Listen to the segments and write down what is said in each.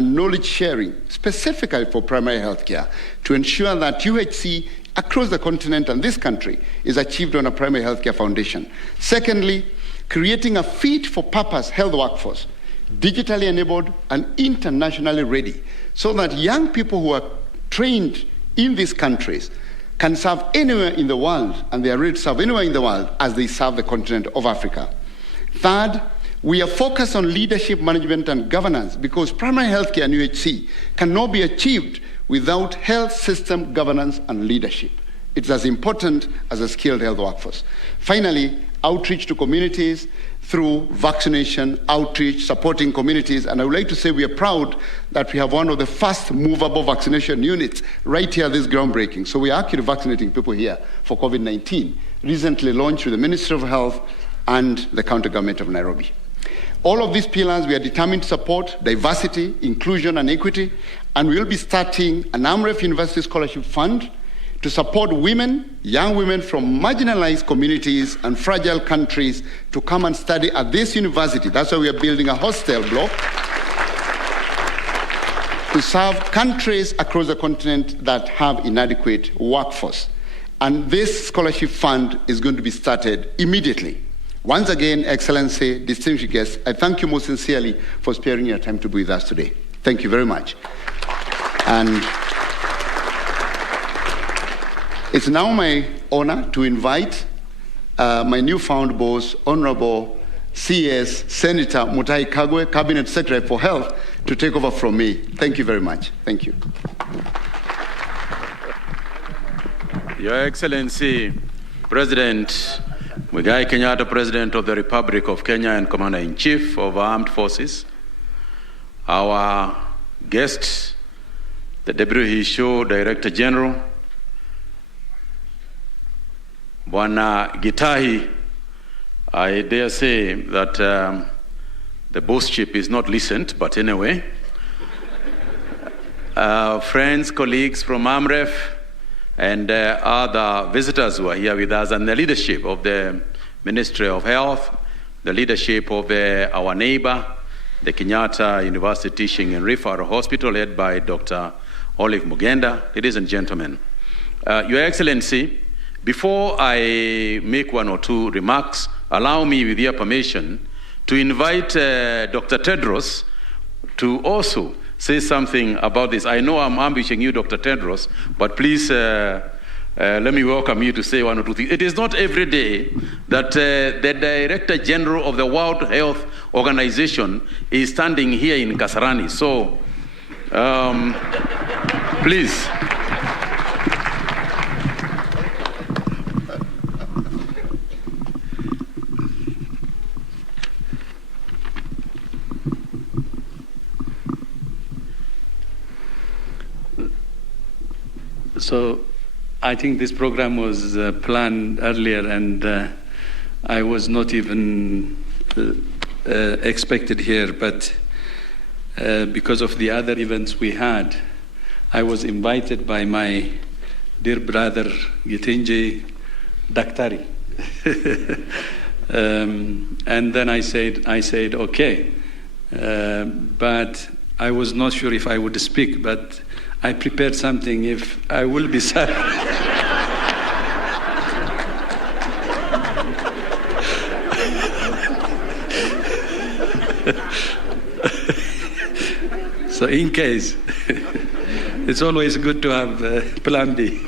and knowledge sharing, specifically for primary health care, to ensure that UHC across the continent and this country is achieved on a primary health care foundation. Secondly, creating a fit-for-purpose health workforce, digitally enabled and internationally ready, so that young people who are trained in these countries can serve anywhere in the world, and they are ready to serve anywhere in the world as they serve the continent of Africa. Third, we are focused on leadership, management, and governance, because primary health care and UHC cannot be achieved without health system governance and leadership. It's as important as a skilled health workforce. Finally, outreach to communities through vaccination, outreach, supporting communities. And I would like to say we are proud that we have one of the first movable vaccination units right here, this groundbreaking. So we are actually vaccinating people here for COVID-19, recently launched with the Ministry of Health and the county government of Nairobi. All of these pillars we are determined to support diversity, inclusion, and equity, and we will be starting an AMREF University Scholarship Fund to support women, young women from marginalized communities and fragile countries to come and study at this university. That's why we are building a hostel block to serve countries across the continent that have inadequate workforce. And this scholarship fund is going to be started immediately. Once again, Excellency, distinguished guests, I thank you most sincerely for sparing your time to be with us today. Thank you very much. And it's now my honor to invite my newfound boss, Honorable CS Senator Mutahi Kagwe, Cabinet Secretary for Health, to take over from me. Thank you very much. Thank you. Your Excellency, President Muigai Kenyatta, President of the Republic of Kenya and Commander-in-Chief of Armed Forces, our guests, the Deputy Hisho Director General, Bwana Gitahi, I dare say that the bossship is not listened, but anyway. Friends, colleagues from AMREF, and other visitors who are here with us, and the leadership of the Ministry of Health, the leadership of our neighbor, the Kenyatta University Teaching and Referral Hospital, led by Dr. Olive Mugenda. Ladies and gentlemen, Your Excellency, before I make one or two remarks, allow me, with your permission, to invite Dr. Tedros to also say something about this. I know I'm ambushing you, Dr. Tedros, but please let me welcome you to say one or two things. It is not every day that the Director General of the World Health Organization is standing here in Kasarani. So, please. So I think this program was planned earlier, and I was not even expected here, but because of the other events we had, I was invited by my dear brother Gitinji Daktari. And then I said okay, but I was not sure if I would speak, but I prepared something if I will be sad. So in case, it's always good to have plan B.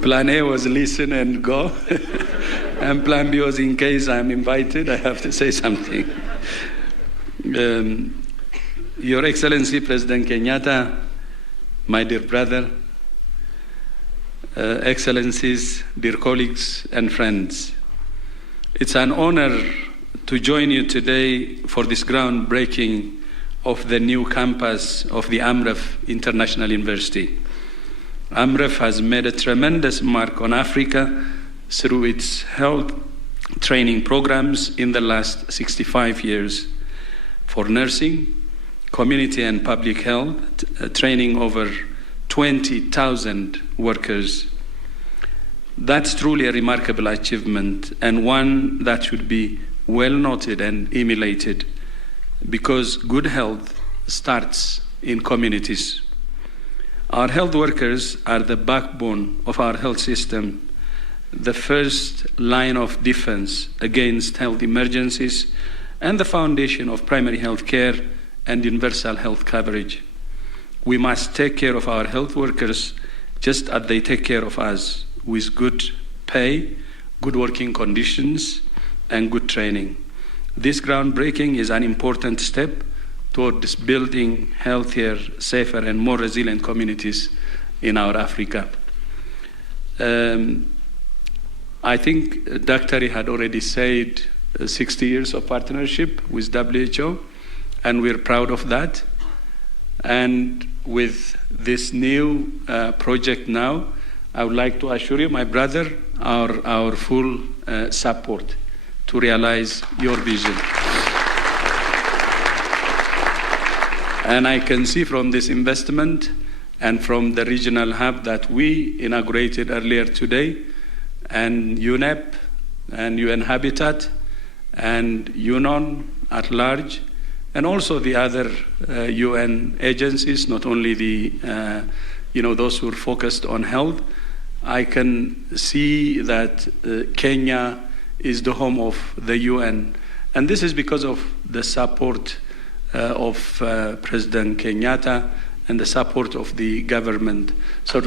Plan A was listen and go, and plan B was in case I'm invited, I have to say something. Your Excellency, President Kenyatta, my dear brother, Excellencies, dear colleagues and friends, it's an honor to join you today for this groundbreaking of the new campus of the AMREF International University. AMREF has made a tremendous mark on Africa through its health training programs in the last 65 years for nursing, community and public health, training over 20,000 workers. That's truly a remarkable achievement, and one that should be well noted and emulated because good health starts in communities. Our health workers are the backbone of our health system, the first line of defense against health emergencies, and the foundation of primary health care and universal health coverage. We must take care of our health workers just as they take care of us, with good pay, good working conditions, and good training. This groundbreaking is an important step towards building healthier, safer, and more resilient communities in our Africa. I think Dr. had already said 60 years of partnership with WHO, and we're proud of that. And with this new project now, I would like to assure you, my brother, our full support to realize your vision. And I can see from this investment and from the regional hub that we inaugurated earlier today, and UNEP and UN Habitat and UNON at large, and also the other UN agencies, not only the those who are focused on health. I can see that Kenya is the home of the UN, and this is because of the support of President Kenyatta and the support of the government. So I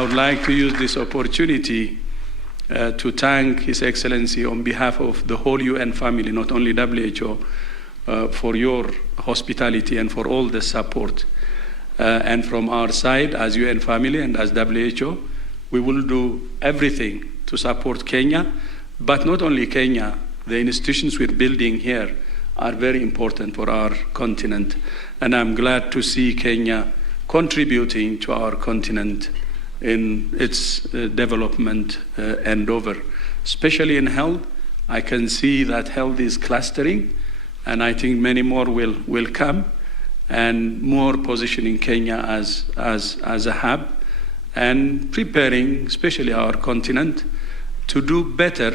would like to use this opportunity to thank His Excellency on behalf of the whole UN family, not only WHO, for your hospitality and for all the support. And from our side, as UN family and as WHO, we will do everything to support Kenya, but not only Kenya. The institutions we're building here are very important for our continent, and I'm glad to see Kenya contributing to our continent in its development endeavor. Especially in health, I can see that health is clustering, and I think many more will come, and more positioning Kenya as a hub, and preparing especially our continent to do better.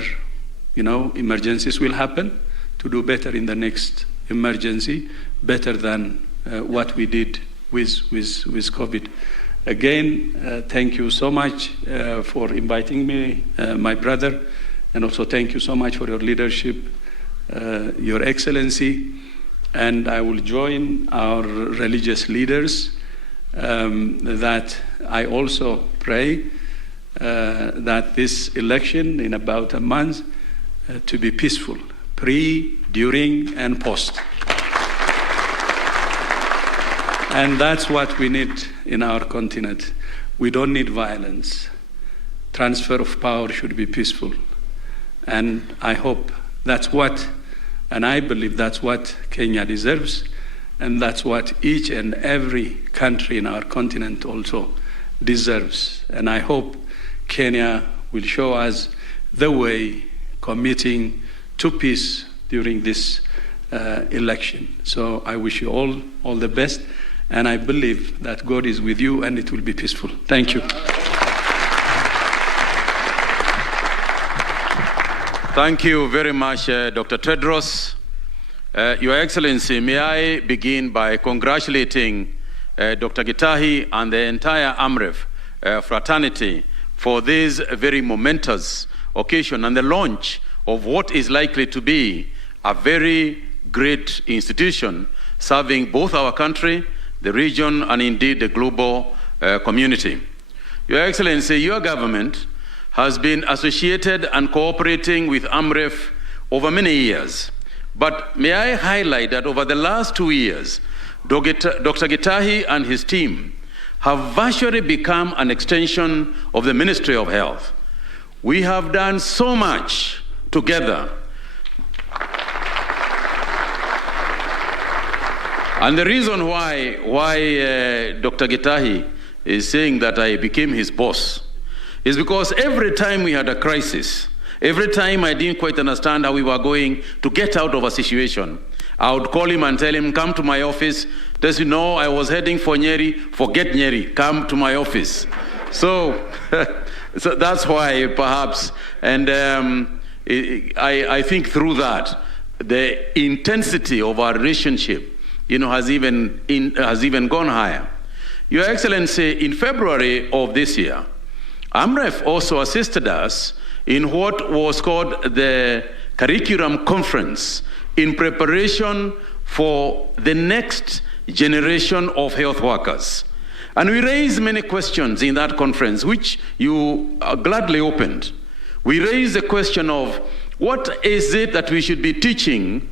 Emergencies will happen, to do better in the next emergency, better than what we did with COVID. Again, thank you so much for inviting me, my brother, and also thank you so much for your leadership, Your Excellency. And I will join our religious leaders that I also pray that this election in about a month to be peaceful, pre, during, and post. And that's what we need in our continent. We don't need violence. Transfer of power should be peaceful. And I hope that's what, and I believe that's what Kenya deserves, and that's what each and every country in our continent also deserves. And I hope Kenya will show us the way, committing to peace during this election. So I wish you all the best, and I believe that God is with you and it will be peaceful. Thank you. Thank you very much, Dr. Tedros. Your Excellency, may I begin by congratulating Dr. Gitahi and the entire AMREF fraternity for this very momentous occasion and the launch of what is likely to be a very great institution serving both our country, the region, and indeed the global community. Your Excellency, your government has been associated and cooperating with AMREF over many years. But may I highlight that over the last 2 years, Dr. Gitahi and his team have virtually become an extension of the Ministry of Health. We have done so much together. And the reason why Dr. Gitahi is saying that I became his boss is because every time we had a crisis, every time I didn't quite understand how we were going to get out of a situation, I would call him and tell him, come to my office. Does he know I was heading for Nyeri? Forget Nyeri, come to my office. So that's why perhaps, and I think through that, the intensity of our relationship, has even gone higher. Your Excellency, in February of this year, AMREF also assisted us in what was called the Curriculum Conference in preparation for the next generation of health workers. And we raised many questions in that conference, which you gladly opened. We raised the question of what is it that we should be teaching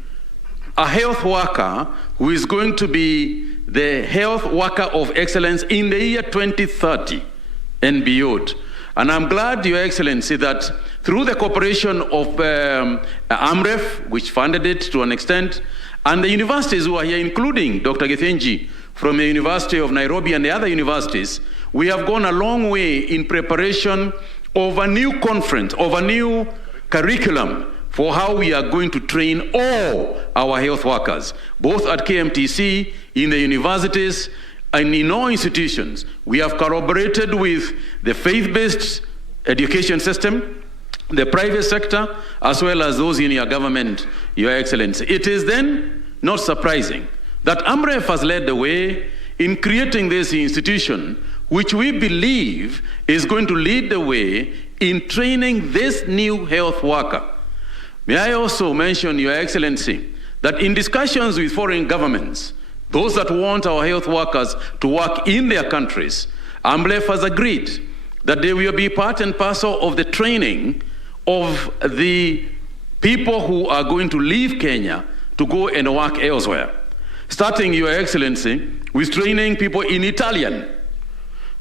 a health worker who is going to be the health worker of excellence in the year 2030 and beyond. And I'm glad, Your Excellency, that through the cooperation of AMREF, which funded it to an extent, and the universities who are here, including Dr. Gethenji from the University of Nairobi and the other universities, we have gone a long way in preparation of a new conference, of a new curriculum for how we are going to train all our health workers, both at KMTC, in the universities, and in all institutions. We have collaborated with the faith-based education system, the private sector, as well as those in your government, Your Excellency. It is then not surprising that AMREF has led the way in creating this institution, which we believe is going to lead the way in training this new health worker. May I also mention, Your Excellency, that in discussions with foreign governments, those that want our health workers to work in their countries, AMREF has agreed that they will be part and parcel of the training of the people who are going to leave Kenya to go and work elsewhere. Starting, Your Excellency, with training people in Italian.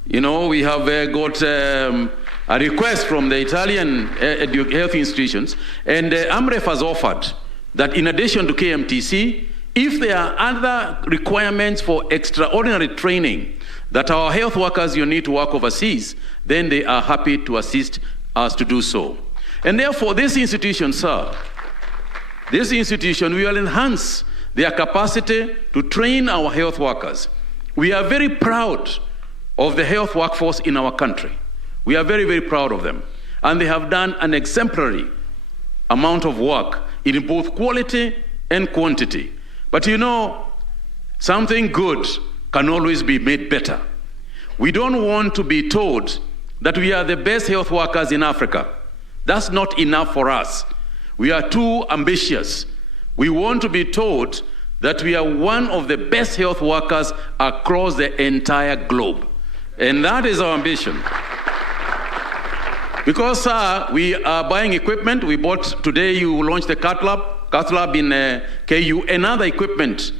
We have got a request from the Italian health institutions, and AMREF has offered that in addition to KMTC, if there are other requirements for extraordinary training that our health workers need to work overseas, then they are happy to assist us to do so. And therefore, this institution, sir, will enhance their capacity to train our health workers. We are very proud of the health workforce in our country. We are very, very proud of them. And they have done an exemplary amount of work in both quality and quantity. But something good can always be made better. We don't want to be told that we are the best health workers in Africa. That's not enough for us. We are too ambitious. We want to be told that we are one of the best health workers across the entire globe. And that is our ambition. Because, we are buying equipment. We bought, today you launched the cath lab in KU, and other equipment.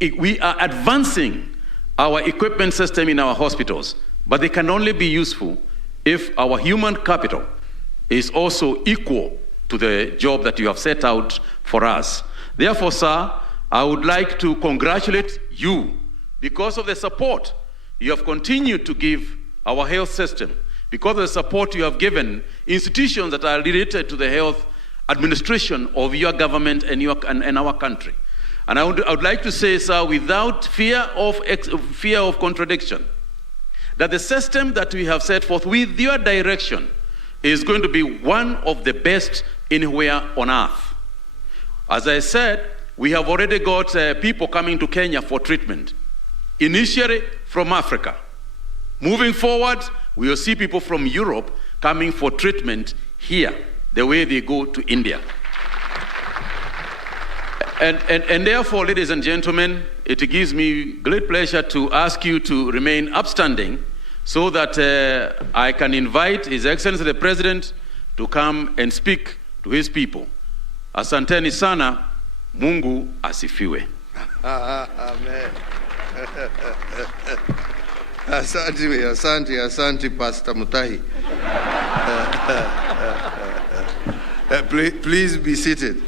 We are advancing our equipment system in our hospitals, but they can only be useful if our human capital is also equal to the job that you have set out for us. Therefore, sir, I would like to congratulate you because of the support you have continued to give our health system, because of the support you have given institutions that are related to the health administration of your government and our country. And I would like to say, sir, without fear of contradiction, that the system that we have set forth with your direction is going to be one of the best anywhere on earth. As I said, we have already got people coming to Kenya for treatment, initially from Africa. Moving forward, we will see people from Europe coming for treatment here, the way they go to India. And therefore, ladies and gentlemen, it gives me great pleasure to ask you to remain upstanding so that I can invite His Excellency the President to come and speak to his people. Asanteni sana, Mungu asifiwe. Amen. Asante, Pastor Mutahi. Please be seated.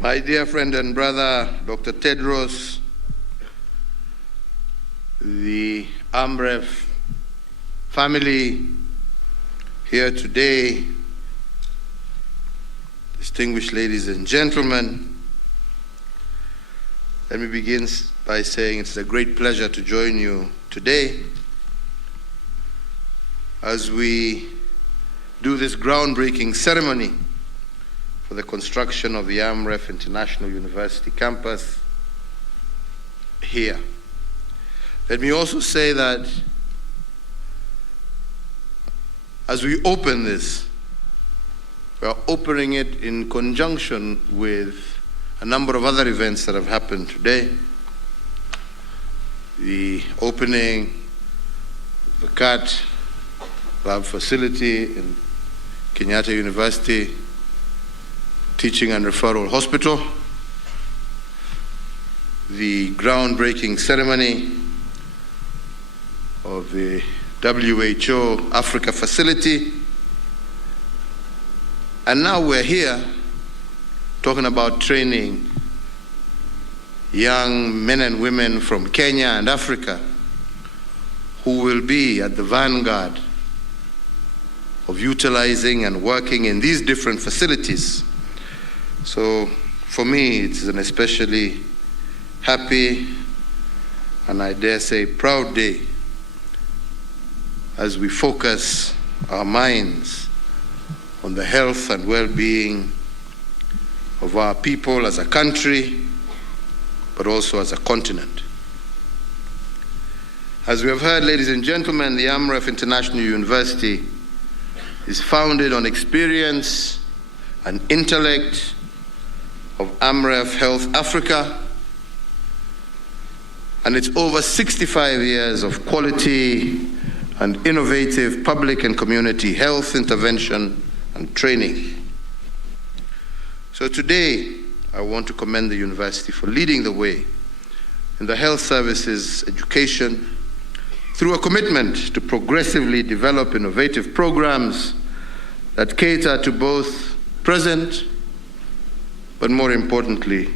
My dear friend and brother, Dr. Tedros, the AMREF family here today, distinguished ladies and gentlemen, let me begin by saying it's a great pleasure to join you today as we do this groundbreaking ceremony for the construction of the AMREF International University campus here. Let me also say that as we open this, we are opening it in conjunction with a number of other events that have happened today. The opening of the CAT lab facility in Kenyatta University Teaching and Referral Hospital, the groundbreaking ceremony of the WHO Africa facility, and now we're here talking about training young men and women from Kenya and Africa who will be at the vanguard of utilizing and working in these different facilities. So for me, it's an especially happy and I dare say proud day as we focus our minds on the health and well-being of our people as a country, but also as a continent. As we have heard, ladies and gentlemen, the AMREF International University is founded on experience and intellect of AMREF Health Africa, and it's over 65 years of quality and innovative public and community health intervention and training. So today, I want to commend the university for leading the way in the health services education through a commitment to progressively develop innovative programs that cater to both present, but more importantly,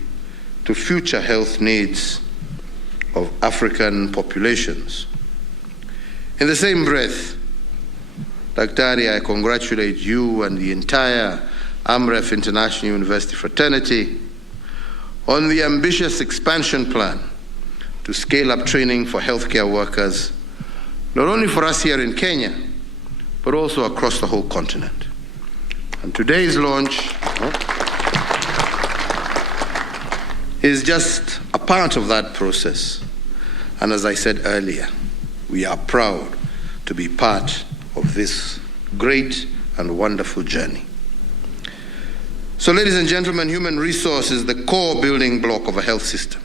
to future health needs of African populations. In the same breath, Daktari, I congratulate you and the entire AMREF International University fraternity on the ambitious expansion plan to scale up training for healthcare workers, not only for us here in Kenya, but also across the whole continent. And today's launch is just a part of that process. And as I said earlier, we are proud to be part of this great and wonderful journey. So, ladies and gentlemen, human resource is the core building block of a health system.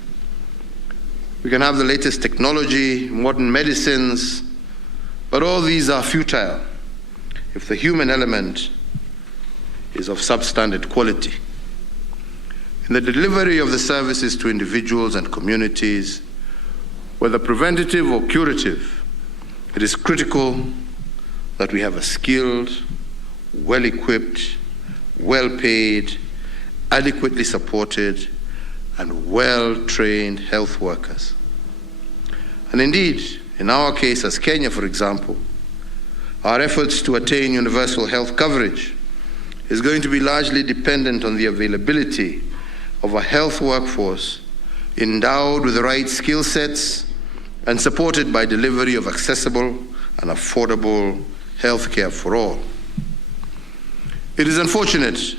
We can have the latest technology, modern medicines, but all these are futile if the human element is of substandard quality. In the delivery of the services to individuals and communities, whether preventative or curative, it is critical that we have a skilled, well-equipped, well-paid, adequately supported, and well-trained health workers. And indeed, in our case as Kenya, for example, our efforts to attain universal health coverage is going to be largely dependent on the availability of a health workforce endowed with the right skill sets and supported by delivery of accessible and affordable health care for all. It is unfortunate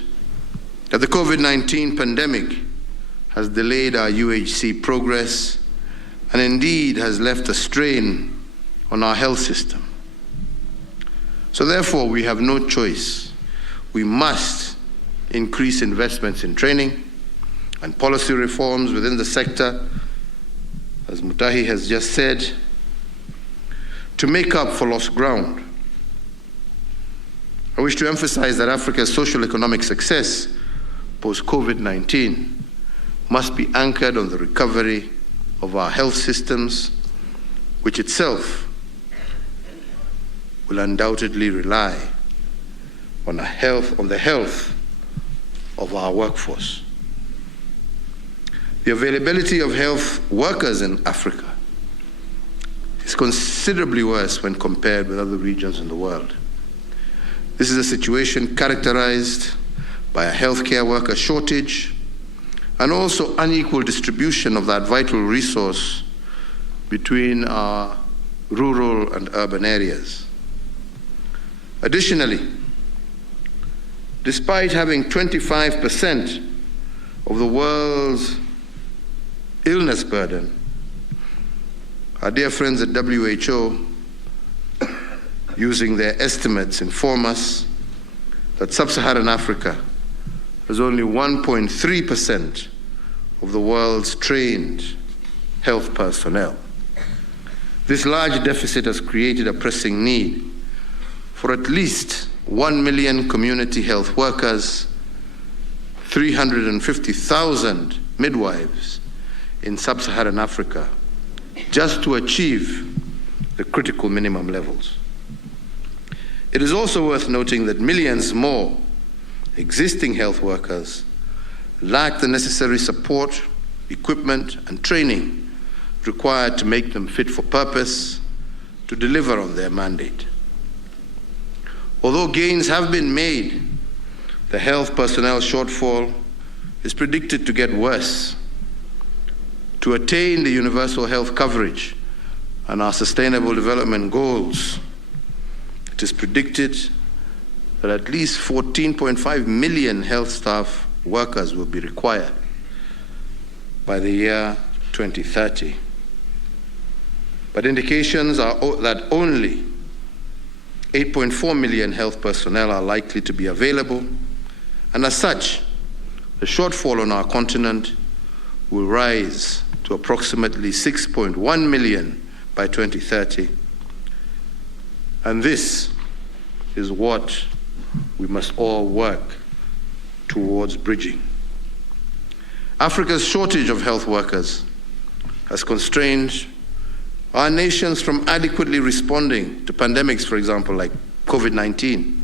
that the COVID-19 pandemic has delayed our UHC progress and indeed has left a strain on our health system. So therefore, we have no choice. We must increase investments in training and policy reforms within the sector, as Mutahi has just said, to make up for lost ground. I wish to emphasize that Africa's social economic success post-COVID-19 must be anchored on the recovery of our health systems, which itself will undoubtedly rely on the health of our workforce. The availability of health workers in Africa is considerably worse when compared with other regions in the world. This is a situation characterized by a healthcare worker shortage and also unequal distribution of that vital resource between our rural and urban areas. Additionally, despite having 25% of the world's illness burden, our dear friends at WHO, using their estimates, inform us that sub-Saharan Africa has only 1.3% of the world's trained health personnel. This large deficit has created a pressing need for at least 1 million community health workers, 350,000 midwives in sub-Saharan Africa, just to achieve the critical minimum levels. It is also worth noting that millions more existing health workers lack the necessary support, equipment, and training required to make them fit for purpose to deliver on their mandate. Although gains have been made, the health personnel shortfall is predicted to get worse. To attain the universal health coverage and our sustainable development goals, it is predicted that at least 14.5 million health staff workers will be required by the year 2030. But indications are that only 8.4 million health personnel are likely to be available, and as such, the shortfall on our continent will rise to approximately 6.1 million by 2030. And this is what we must all work towards bridging. Africa's shortage of health workers has constrained our nations from adequately responding to pandemics, for example, like COVID-19.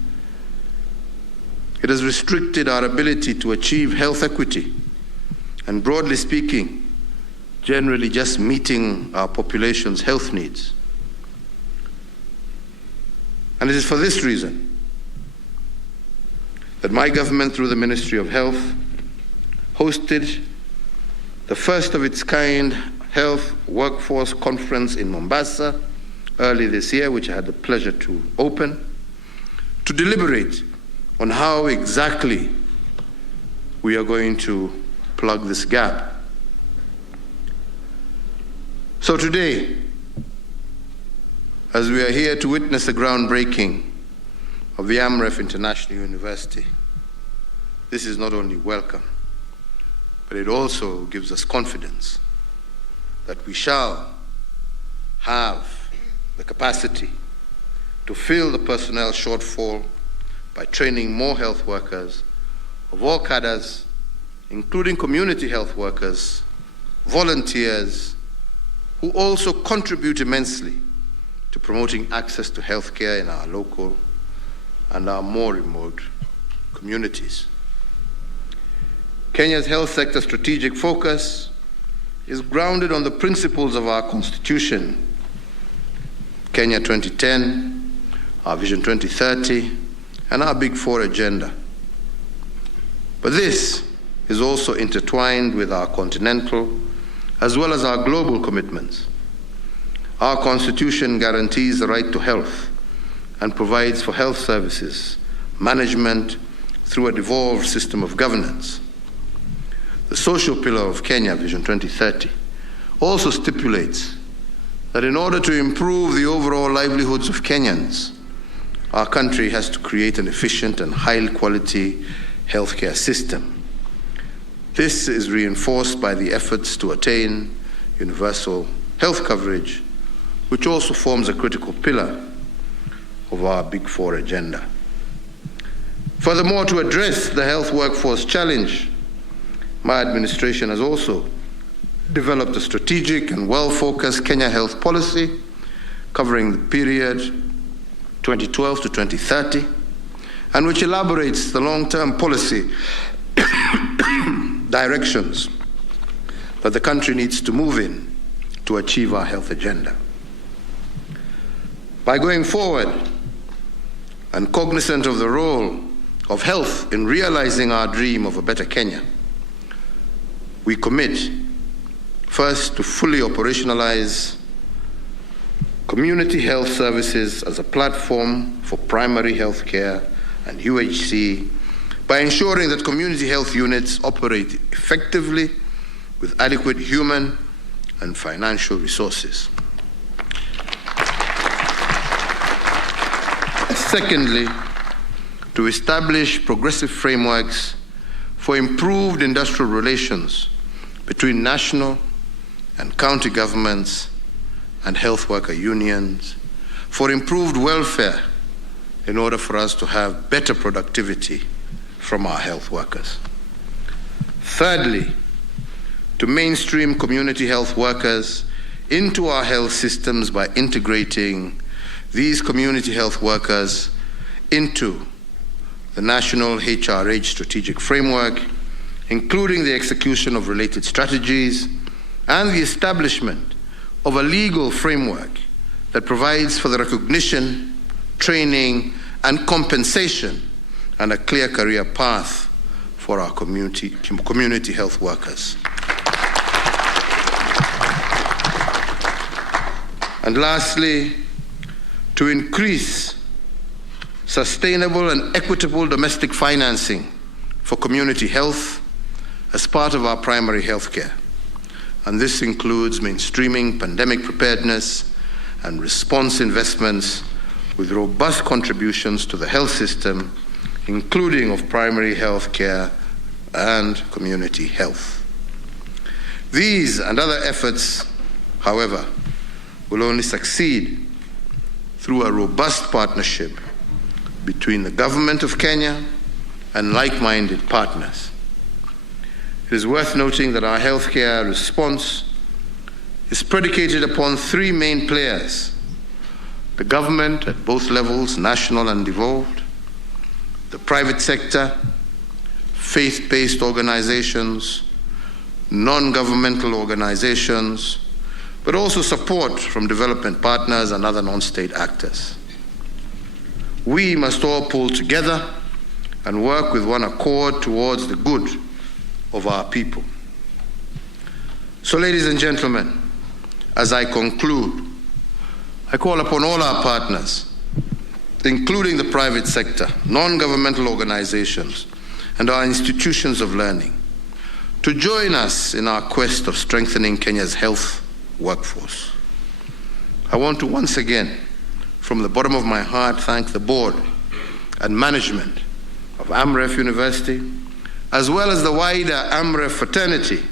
It has restricted our ability to achieve health equity and, broadly speaking, generally just meeting our population's health needs. And it is for this reason that my government, through the Ministry of Health, hosted the first of its kind health workforce conference in Mombasa early this year, which I had the pleasure to open, to deliberate on how exactly we are going to plug this gap. So today, as we are here to witness the groundbreaking of the AMREF International University, this is not only welcome, but it also gives us confidence that we shall have the capacity to fill the personnel shortfall by training more health workers of all cadres, including community health workers, volunteers, who also contribute immensely to promoting access to healthcare in our local and our more remote communities. Kenya's health sector strategic focus is grounded on the principles of our Constitution, Kenya 2010, our Vision 2030, and our Big Four agenda. But this is also intertwined with our continental as well as our global commitments. Our Constitution guarantees the right to health and provides for health services management through a devolved system of governance. The social pillar of Kenya Vision 2030 also stipulates that in order to improve the overall livelihoods of Kenyans, our country has to create an efficient and high-quality healthcare system. This is reinforced by the efforts to attain universal health coverage, which also forms a critical pillar of our Big Four agenda. Furthermore, to address the health workforce challenge, my administration has also developed a strategic and well-focused Kenya health policy covering the period 2012 to 2030, and which elaborates the long-term policy directions that the country needs to move in to achieve our health agenda. By going forward and cognizant of the role of health in realizing our dream of a better Kenya, we commit first to fully operationalize community health services as a platform for primary health care and UHC by ensuring that community health units operate effectively with adequate human and financial resources. Secondly, to establish progressive frameworks for improved industrial relations between national and county governments and health worker unions, for improved welfare in order for us to have better productivity from our health workers. Thirdly, to mainstream community health workers into our health systems by integrating these community health workers into the National HRH Strategic Framework, including the execution of related strategies and the establishment of a legal framework that provides for the recognition, training, and compensation and a clear career path for our community health workers. And lastly, to increase sustainable and equitable domestic financing for community health as part of our primary health care. And this includes mainstreaming pandemic preparedness and response investments with robust contributions to the health system, including of primary health care and community health. These and other efforts, however, will only succeed through a robust partnership between the government of Kenya and like-minded partners. It is worth noting that our healthcare response is predicated upon three main players: the government at both levels, national and devolved, the private sector, faith-based organizations, non-governmental organizations, but also support from development partners and other non-state actors. We must all pull together and work with one accord towards the good of our people. So, ladies and gentlemen, as I conclude, I call upon all our partners, including the private sector, non-governmental organizations, and our institutions of learning, to join us in our quest of strengthening Kenya's health workforce. I want to once again, from the bottom of my heart, thank the board and management of AMREF University, as well as the wider AMREF fraternity,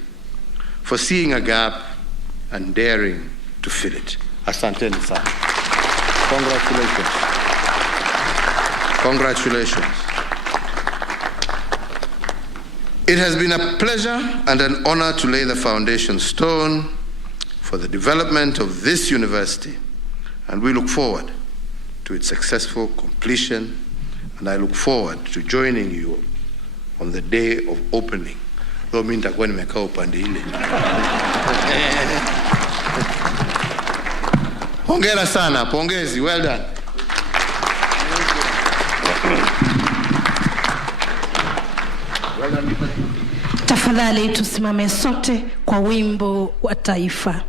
for seeing a gap and daring to fill it. Asanteni sana. Congratulations. Congratulations. It has been a pleasure and an honor to lay the foundation stone for the development of this university, and we look forward to its successful completion, and I look forward to joining you on the day of opening. Though mimi nitakuwa nimekaa upande ile. Hongera sana, pongezi, well done. Tafadhali tusimame sote kwa wimbo wa taifa.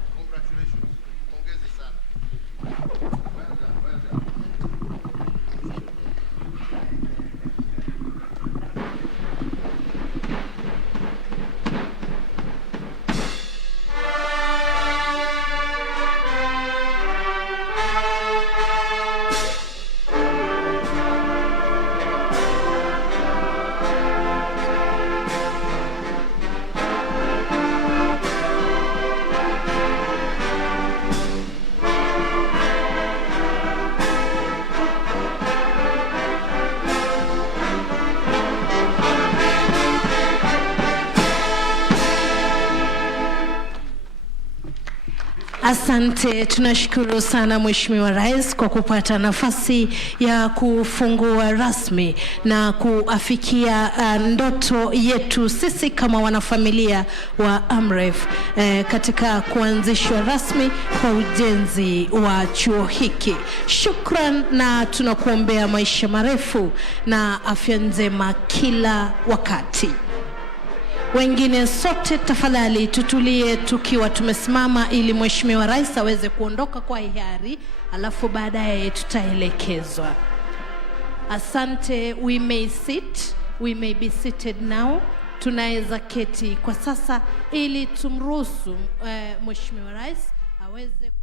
Asante, tunashukuru sana Mheshimiwa Rais kwa kupata nafasi ya kufungua rasmi na kuafikia ndoto yetu sisi kama wanafamilia wa AMREF katika kuanzishwa rasmi kwa ujenzi wa chuo hiki. Shukran na tunakuombea maisha marefu na afya njema kila wakati. Wengine sote tafadhali tutulie tukiwa tumesimama ili Mheshimiwa Rais aweze kuondoka kwa hiari, alafu baadaye tutaelekezwa. Asante. We may sit, we may be seated now. Tunaweza keti kwa sasa ili tumruhusu Mheshimiwa Rais aweze kuondoka.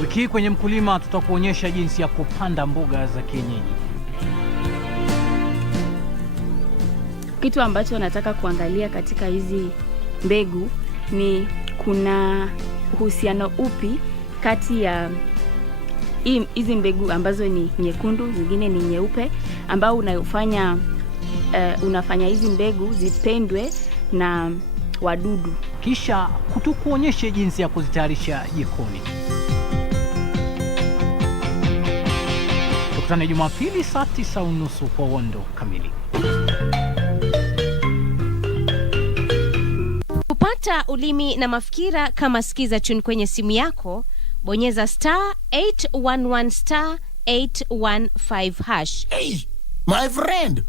Wiki kwenye Mkulima tutakuonyesha jinsi ya kupanda mboga za kienyeji. Kitu ambacho nataka kuangalia katika hizi mbegu ni kuna uhusiano upi kati ya hizi mbegu ambazo ni nyekundu, zingine ni nyeupe, ambao unafanya hizi mbegu zipendwe na wadudu. Kisha kutukuonyeshe jinsi ya kuzitayarisha jikoni. Tukutane Jumapili saa 9:30 kwa Wondo kamili. Kupata ulimi na mafikira kama Skiza Tune kwenye simu yako, bonyeza *811 *815 #. Hey, my friend,